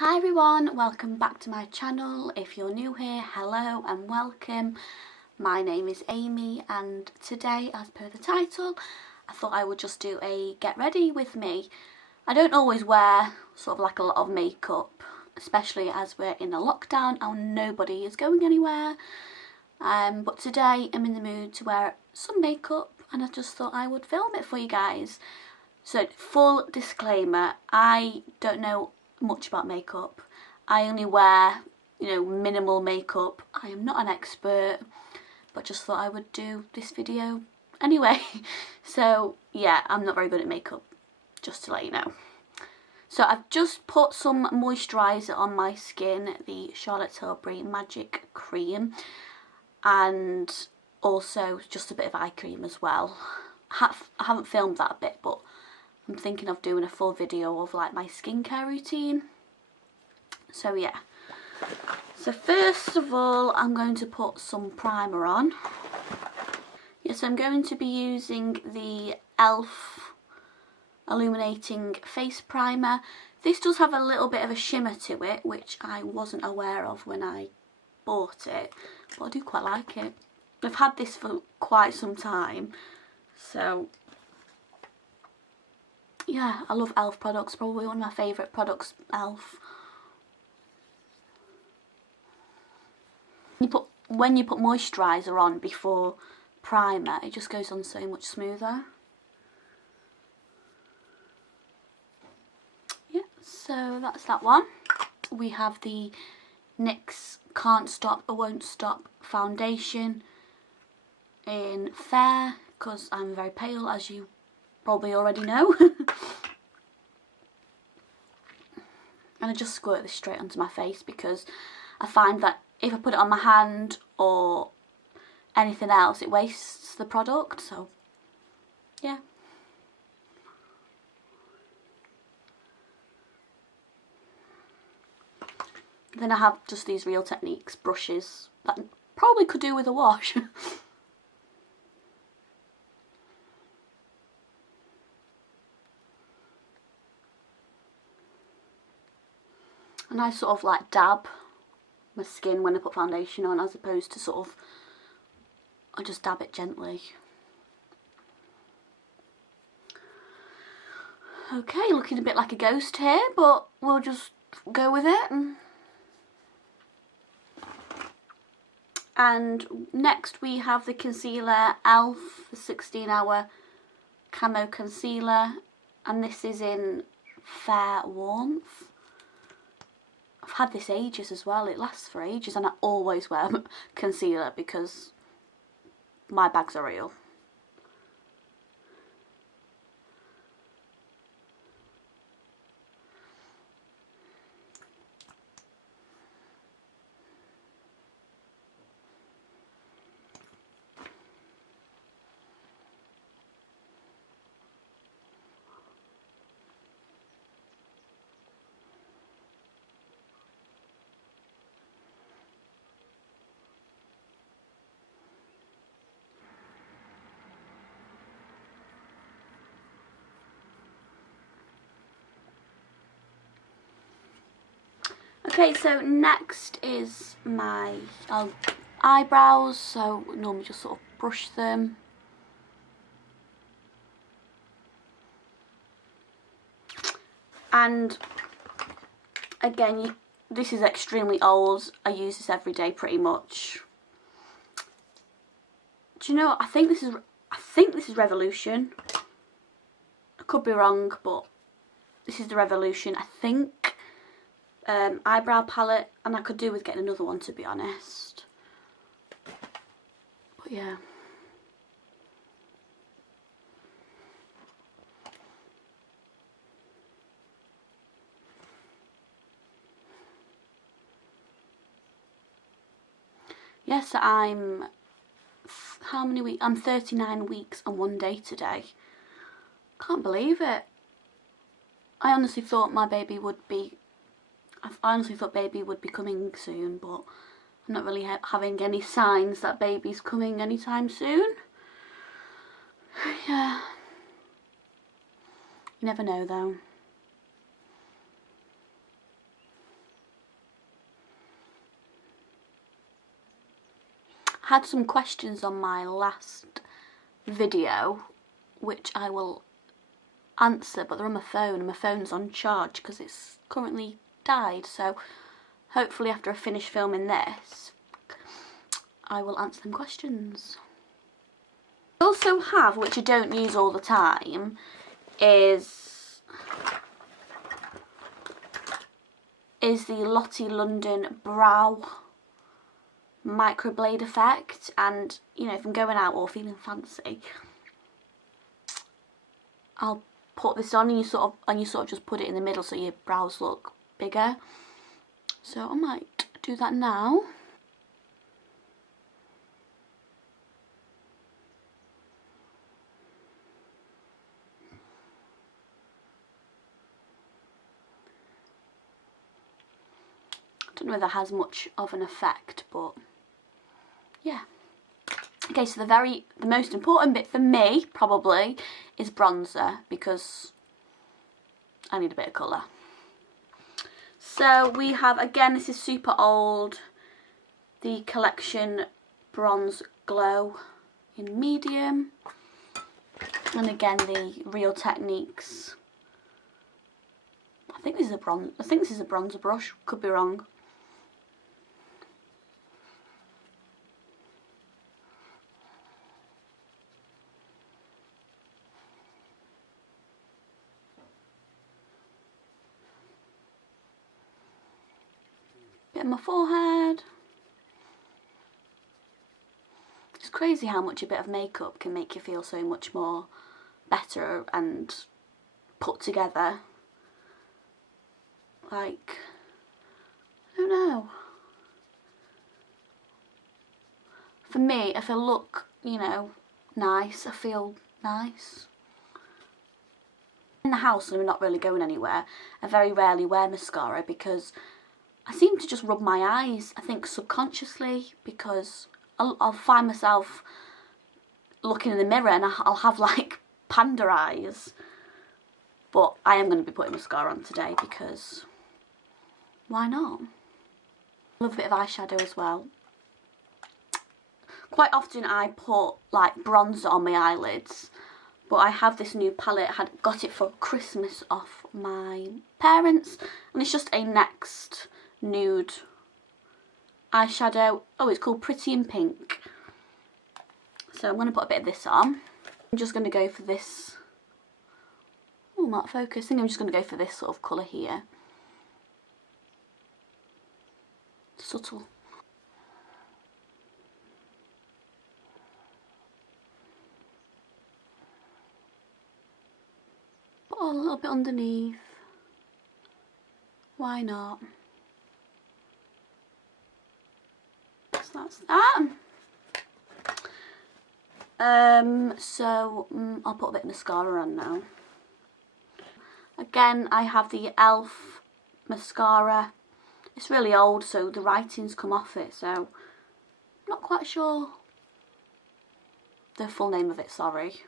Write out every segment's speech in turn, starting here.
Hi everyone, welcome back to my channel. If you're new here, hello and welcome. My name is Amy and today, as per the title, I thought I would just do a get ready with me. I don't always wear sort of like a lot of makeup, especially as we're in a lockdown and nobody is going anywhere. But today I'm in the mood to wear some makeup and I just thought I would film it for you guys. So full disclaimer, I don't know much about makeup. I only wear, minimal makeup. I am not an expert, but just thought I would do this video anyway. So yeah, I'm not very good at makeup, just to let you know. So I've just put some moisturiser on my skin, the Charlotte Tilbury Magic Cream, and also just a bit of eye cream as well. I haven't filmed that bit, but I'm thinking of doing a full video of like my skincare routine. So yeah. So first of all, I'm going to put some primer on. Yes, I'm going to be using the Elf Illuminating Face Primer. This does have a little bit of a shimmer to it, which I wasn't aware of when I bought it, but I do quite like it. I've had this for quite some time, so yeah, I love Elf products, probably one of my favourite products, Elf. When you put moisturiser on before primer, it just goes on so much smoother. Yeah, so that's that one. We have the NYX Can't Stop or Won't Stop foundation in Fair, because I'm very pale, as you probably already know. And I just squirt this straight onto my face because I find that if I put it on my hand or anything else, it wastes the product, so yeah. Then I have just these Real Techniques brushes that probably could do with a wash. And I sort of like dab my skin when I put foundation on, as opposed to sort of, I just dab it gently. Okay, looking a bit like a ghost here, but we'll just go with it. And next we have the concealer, Elf, the 16-hour camo concealer, and this is in Fair Warmth. I've had this ages as well, it lasts for ages, and I always wear concealer because my bags are real. Okay, so next is my eyebrows, so normally just sort of brush them. And again, this is extremely old, I use this every day pretty much. Do you know what? I think this is Revolution. I could be wrong, but this is the Revolution, I think. Eyebrow palette, and I could do with getting another one, to be honest. But yeah. Yes, I'm, how many weeks? I'm 39 weeks and 1 day today. Can't believe it. I honestly thought baby would be coming soon, but I'm not really having any signs that baby's coming anytime soon. Yeah. You never know though. had some questions on my last video, which I will answer, but they're on my phone and my phone's on charge because it's currently died, so hopefully after I finish filming this I will answer them questions. I also have, which I don't use all the time, is the Lottie London Brow Microblade Effect, and you know, if I'm going out or feeling fancy, I'll put this on and you sort of just put it in the middle so your brows look bigger. So I might do that now. I don't know whether that has much of an effect, but yeah. Okay, so the most important bit for me probably is bronzer, because I need a bit of colour. So we have, again, this is super old, the Collection Bronze Glow in medium, and again the Real Techniques. I think this is a bronzer brush, could be wrong. Bit on my forehead. It's crazy how much a bit of makeup can make you feel so much more better and put together. Like, I don't know. For me, if I look, you know, nice, I feel nice. In the house and I'm not really going anywhere, I very rarely wear mascara because I seem to just rub my eyes, I think subconsciously, because I'll find myself looking in the mirror and I'll have like panda eyes. But I am going to be putting mascara on today because why not? I love a bit of eyeshadow as well. Quite often I put like bronzer on my eyelids, but I have this new palette, I got it for Christmas off my parents, and it's just a Next nude eyeshadow. Oh, it's called Pretty in Pink. So I'm going to put a bit of this on. I'm just going to go for this. Oh, not focusing. I'm just going to go for this sort of colour here. Subtle. Put a little bit underneath. Why not? So that's that. I'll put a bit of mascara on now. Again, I have the Elf mascara. It's really old, so the writing's come off it, so I'm not quite sure the full name of it, sorry.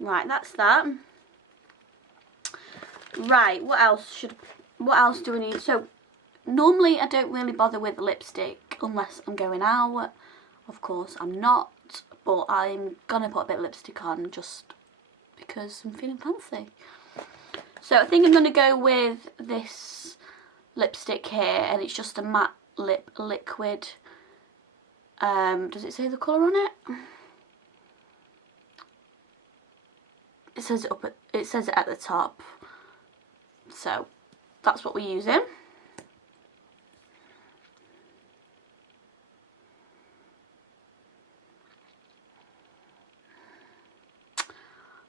Right, that's that. Right, what else do we need? So normally I don't really bother with lipstick unless I'm going out. Of course I'm not, but I'm gonna put a bit of lipstick on just because I'm feeling fancy. So I think I'm gonna go with this lipstick here, and it's just a matte lip liquid. Does it say the colour on it? It says it at the top. So that's what we're using.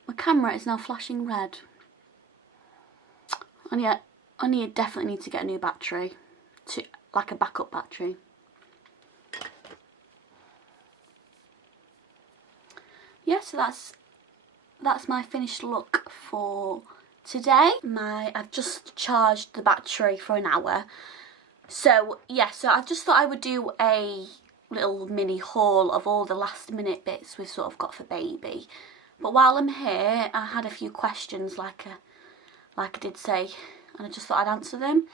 My camera is now flashing red. And yeah, I definitely need to get a new battery, like a backup battery. Yeah, so that's my finished look for today. I've just charged the battery for an hour. So yeah, so I just thought I would do a little mini haul of all the last minute bits we've sort of got for baby. But while I'm here, I had a few questions like I did say, and I just thought I'd answer them.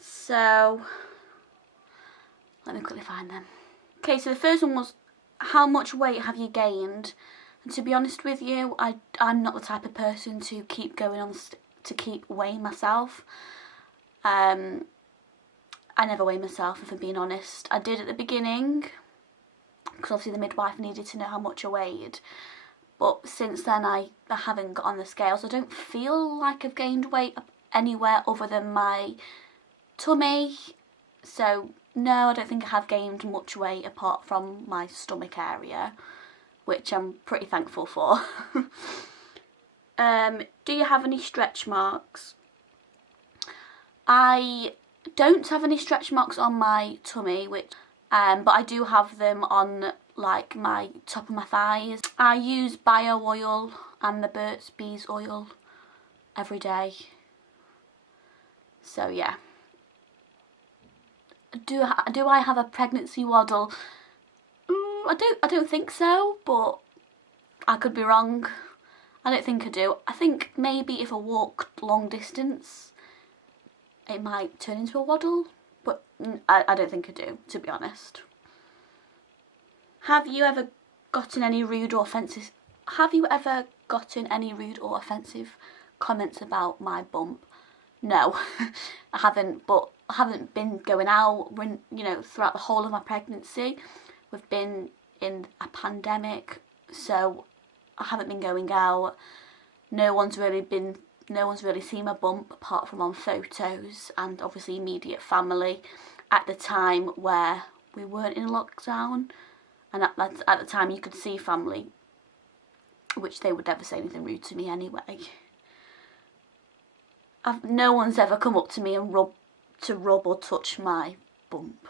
So let me quickly find them. Okay, so the first one was, how much weight have you gained? And to be honest with you, I'm not the type of person to keep going on to keep weighing myself. I never weigh myself, if I'm being honest. I did at the beginning, because obviously the midwife needed to know how much I weighed. But since then I haven't got on the scales. I don't feel like I've gained weight anywhere other than my tummy. So no, I don't think I have gained much weight apart from my stomach area, which I'm pretty thankful for. Do you have any stretch marks? I don't have any stretch marks on my tummy, but I do have them on like my top of my thighs. I use bio oil and the Burt's Bees oil every day. So yeah. Do I have a pregnancy waddle? I don't think so, but I could be wrong. I don't think I do. I think maybe if I walked long distance, it might turn into a waddle, but I don't think I do, to be honest. Have you ever gotten any rude or offensive comments about my bump? No, I haven't, but I haven't been going out when, you know, throughout the whole of my pregnancy. We've been in a pandemic, so I haven't been going out. No one's really seen my bump apart from on photos and obviously immediate family at the time where we weren't in lockdown. And at the time you could see family, which they would never say anything rude to me anyway. No one's ever come up to me and rub or touch my bump.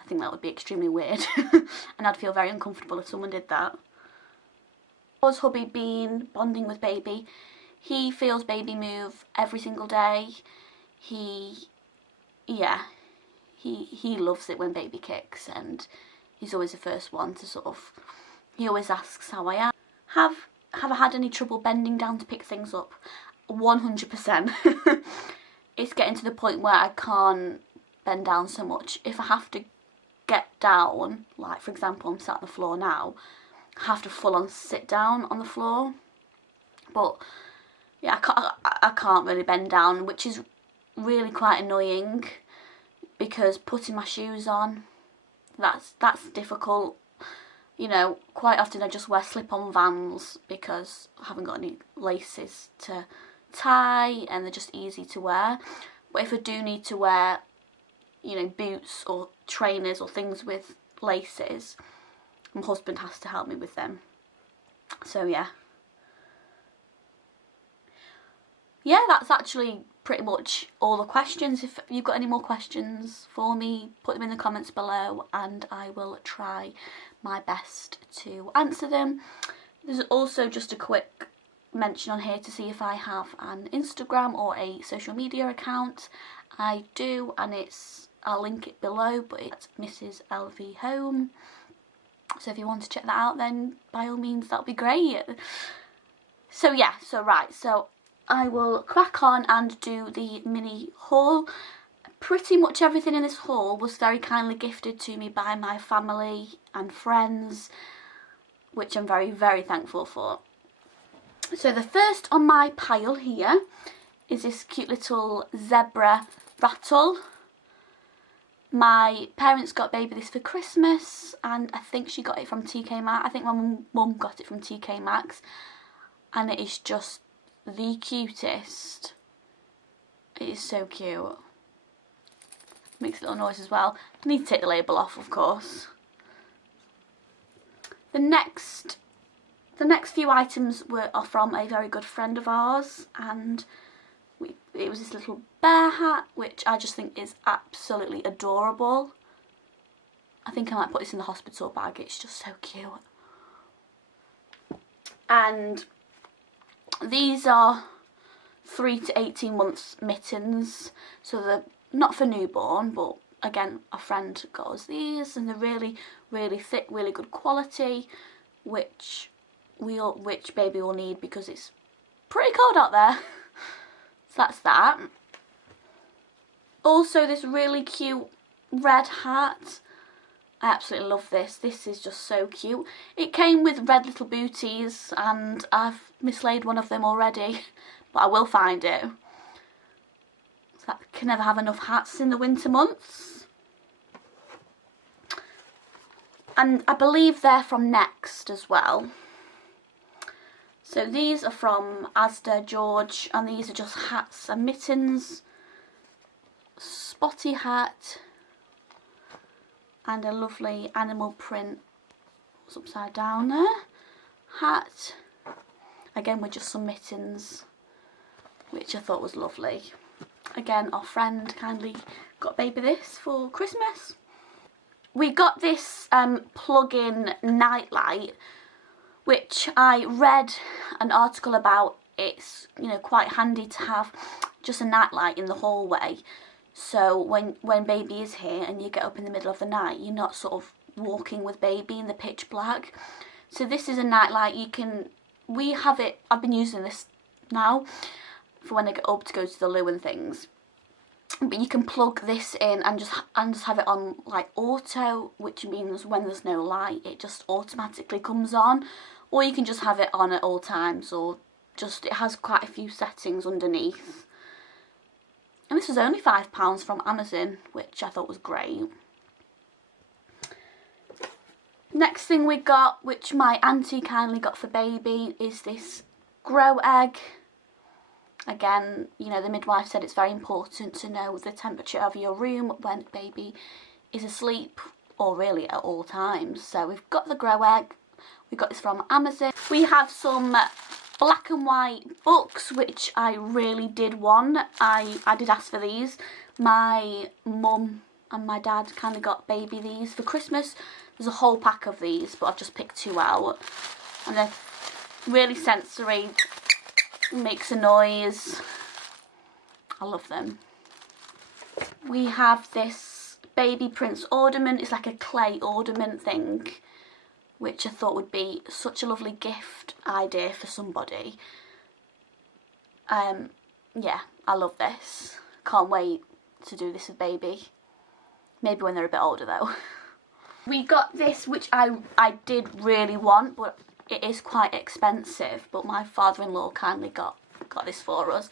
I think that would be extremely weird. And I'd feel very uncomfortable if someone did that. How's hubby been bonding with baby? He feels baby move every single day. He loves it when baby kicks, and he's always the first one to he always asks how I am. Have I had any trouble bending down to pick things up? 100%. It's getting to the point where I can't bend down so much. If I have to get down, like for example I'm sat on the floor now, I have to full on sit down on the floor. But yeah, I can't really bend down, which is really quite annoying, because putting my shoes on, that's difficult. You know, quite often I just wear slip-on Vans because I haven't got any laces to tie and they're just easy to wear. But if I do need to wear, you know, boots or trainers or things with laces, my husband has to help me with them. So yeah. Yeah, that's actually pretty much all the questions. If you've got any more questions for me, put them in the comments below and I will try my best to answer them. There's also just a quick mention on here to see if I have an Instagram or a social media account. I do, and I'll link it below, but it's Mrs. Elvi Home. So if you want to check that out, then by all means, that'll be great. So yeah, so I will crack on and do the mini haul. Pretty much everything in this haul was very kindly gifted to me by my family and friends, which I'm very, very thankful for. So the first on my pile here is this cute little zebra Rattle. My parents got baby this for Christmas, and I think she got it from TK Maxx. I think my mum got it from TK Maxx, and it is just the cutest. It is so cute. Makes a little noise as well. I need to take the label off, of course. The next few items are from a very good friend of ours, and it was this little bear hat, which I just think is absolutely adorable. I think I might put this in the hospital bag. It's just so cute. And these are 3 to 18 months mittens, so they're not for newborn, but again, a friend got us these, and they're really, really thick, really good quality, which baby will need because it's pretty cold out there. So that's that. Also, this really cute red hat. I absolutely love this. This is just so cute. It came with red little booties, and I've mislaid one of them already, but I will find it. So I can never have enough hats in the winter months. And I believe they're from Next as well. So these are from Asda, George, and these are just hats and mittens. Spotty hat. And a lovely animal print, what's upside down there, hat, again with just some mittens, which I thought was lovely. Again, our friend kindly got baby this for Christmas. We got this plug-in nightlight, which I read an article about. It's, you know, quite handy to have just a nightlight in the hallway. So when baby is here and you get up in the middle of the night, you're not sort of walking with baby in the pitch black. So this is a nightlight. We have it, I've been using this now for when I get up to go to the loo and things. But you can plug this in and just have it on like auto, which means when there's no light, it just automatically comes on. Or you can just have it on at all times, or just, it has quite a few settings underneath. And this was only £5 from Amazon, which I thought was great. Next thing we got, which my auntie kindly got for baby, is this grow egg. Again, you know, the midwife said it's very important to know the temperature of your room when baby is asleep, or really at all times. So we've got the grow egg. We got this from Amazon. We have some black and white books, which I really did want. I did ask for these. My mum and my dad kind of got baby these for Christmas. There's a whole pack of these, but I've just picked 2 out. And they're really sensory, makes a noise. I love them. We have this baby Prince ornament. It's like a clay ornament thing, which I thought would be such a lovely gift idea for somebody. Yeah, I love this. Can't wait to do this with baby. Maybe when they're a bit older though. We got this, which I did really want, but it is quite expensive. But my father-in-law kindly got this for us.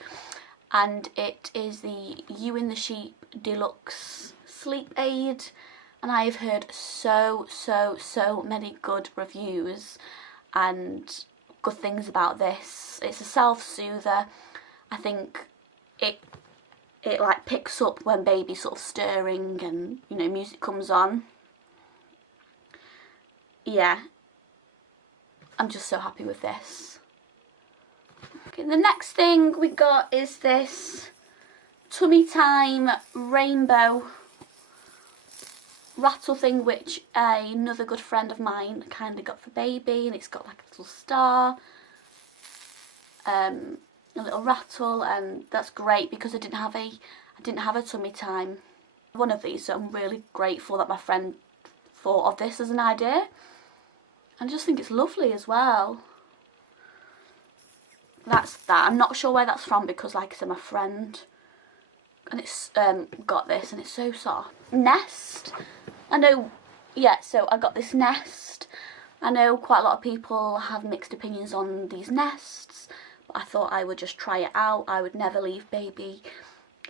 And it is the You and the Sheep Deluxe Sleep Aid. And I have heard so many good reviews and good things about this. It's a self-soother. I think it like picks up when baby's sort of stirring and, you know, music comes on. Yeah, I'm just so happy with this. Okay, the next thing we got is this Tummy Time rainbow rattle thing, which another good friend of mine kind of got for baby, and it's got like a little star, a little rattle, and that's great because I didn't have a tummy time one of these, so I'm really grateful that my friend thought of this as an idea, and I just think it's lovely as well. That's that. I'm not sure where that's from because, like I said, my friend, and it's got this, and it's so soft. Nest. I know, yeah, so I got this nest. I know quite a lot of people have mixed opinions on these nests, but I thought I would just try it out. I would never leave baby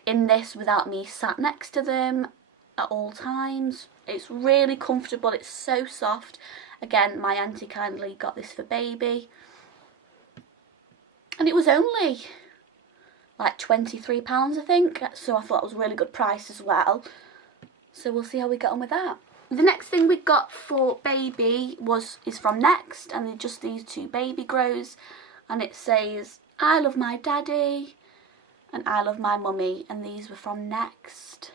in this without me sat next to them at all times. It's really comfortable, it's so soft. Again, my auntie kindly got this for baby. And it was only like £23, I think, so I thought it was a really good price as well. So we'll see how we get on with that. The next thing we got for baby is from Next, and they're just these 2 baby grows, and it says, I love my daddy and I love my mummy, and these were from Next.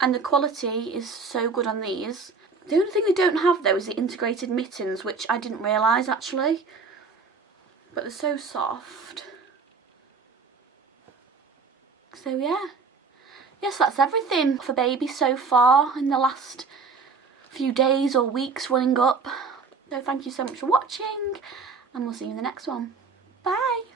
And the quality is so good on these. The only thing they don't have though is the integrated mittens, which I didn't realise actually, but they're so soft. So yeah, yes, that's everything for baby so far in the last few days or weeks running up. So thank you so much for watching, and we'll see you in the next one. Bye.